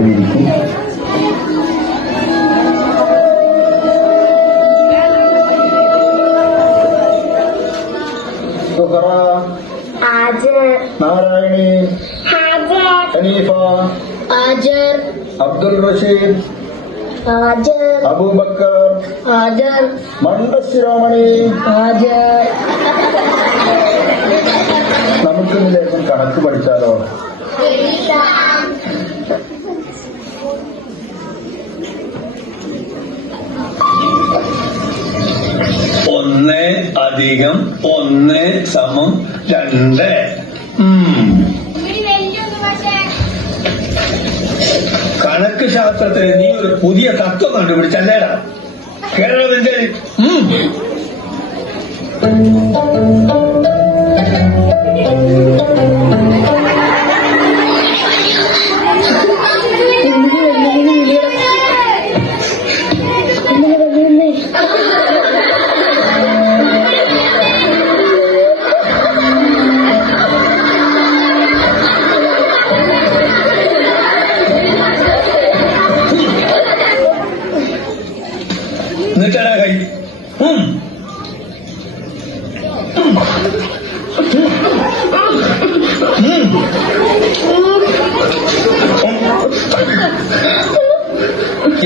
എല്ലാവരും ഇരിക്കും സുഹറ ഹാജർ നാരായണി ഹാജർ ഹനീഫ ഹാജർ അബ്ദുൽ റഷീദ് ഹാജർ അബൂബക്കർ ഹാജർ മണ്ടശിരോമണി ഹാജർ നമുക്കിന്ന് ലേശം കണക്ക് പഠിച്ചാലോ ഒന്ന് അധികം ഒന്ന് സമം രണ്ട്. കണക്ക് ശാസ്ത്രത്തിൽ നീ ഒരു പുതിയ തത്വം കണ്ടുപിടിച്ചല്ലേടാ കേരളത്തിന്റെ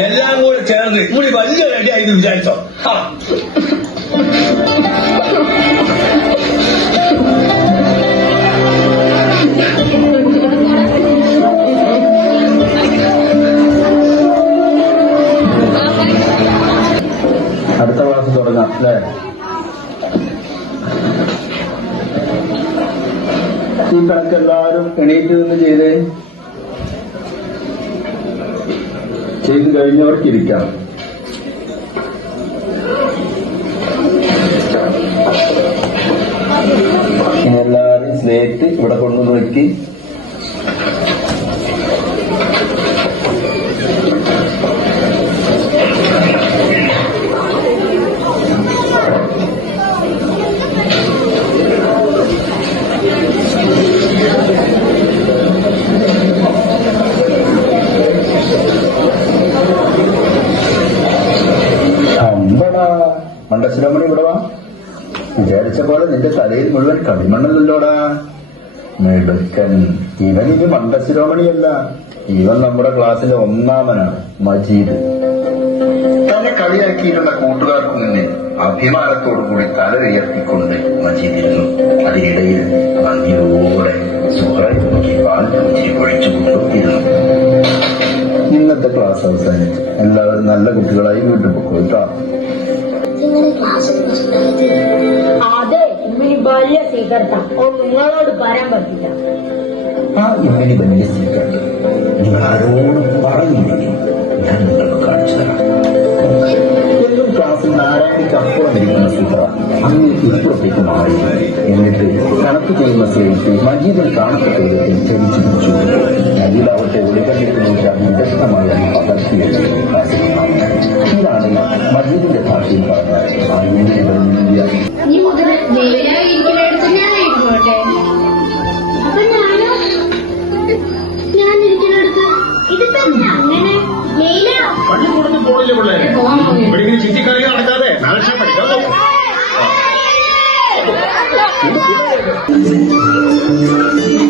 എല്ലാം കൂടെ ചേർന്ന് കൂടി വലിയ റെഡി ആയിരുന്നു വിചാരിച്ചോ. ഈ കണക്ക് എല്ലാവരും എണീറ്റ് നിന്ന് ചെയ്തേ. ചെയ്ത് കഴിഞ്ഞവർക്ക് ഇരിക്കാം മണ്ടശിരോമണി ഇവിടെ വാ. വിചാരിച്ച പോലെ നിന്റെ തലയിൽ മുഴുവൻ കളിമണ്ണല്ലോടാ മിടുക്കൻ. ഇവൻ ഇത് മണ്ടശിരോമണിയല്ല ഇവൻ നമ്മുടെ ക്ലാസ്സിലെ ഒന്നാമനാണ് മജീദ്. തന്നെ കളിയാക്കിയിരുന്ന കൂട്ടുകാർക്ക് അഭിമാനത്തോടു കൂടി തല ഉയർത്തിക്കൊണ്ട് മജീദ് ഇരുന്നു അതിനിടയിൽ നന്ദിയോടെ ഇന്നത്തെ ക്ലാസ് അവസാനിച്ചു. എല്ലാവരും നല്ല കുട്ടികളായി വീട്ടിൽ പോക്കോ കേട്ടോ അതെ ഇമ്മിനി വലിയ സ്വീകർത്ത. ഓ നിങ്ങളോട് പറയാൻ പറ്റില്ല. ആ ഇങ്ങനെ വലിയ സീക്രട്ട് നിങ്ങൾ ആരോടും പറയുന്നില്ല. ഞാൻ നിങ്ങൾക്ക് കാണിച്ചു തരാം. എന്നും ക്ലാസ്സിൽ നാരായണിക്ക് അപ്പുറം ഇരിക്കുന്ന സീക്ര അങ്ങ് ഇപ്പുറത്തേക്ക് മാറി. എന്നിട്ട് കണക്ക് ചെയ്യുന്ന സ്ലേറ്റ് മജീദിൽ കാണപ്പെട്ട വിധത്തിൽ ചരിച്ചു പിടിച്ചു മജീദാവട്ടെ ഒളികണ്ടിട്ട് നോക്കിയാൽ വിദഗ്ധമായ പകർത്തി ക്ലാസ്സിൽ ഇതാണ് മജീദിന്റെ ഭാഷയിൽ പറഞ്ഞ Thank you.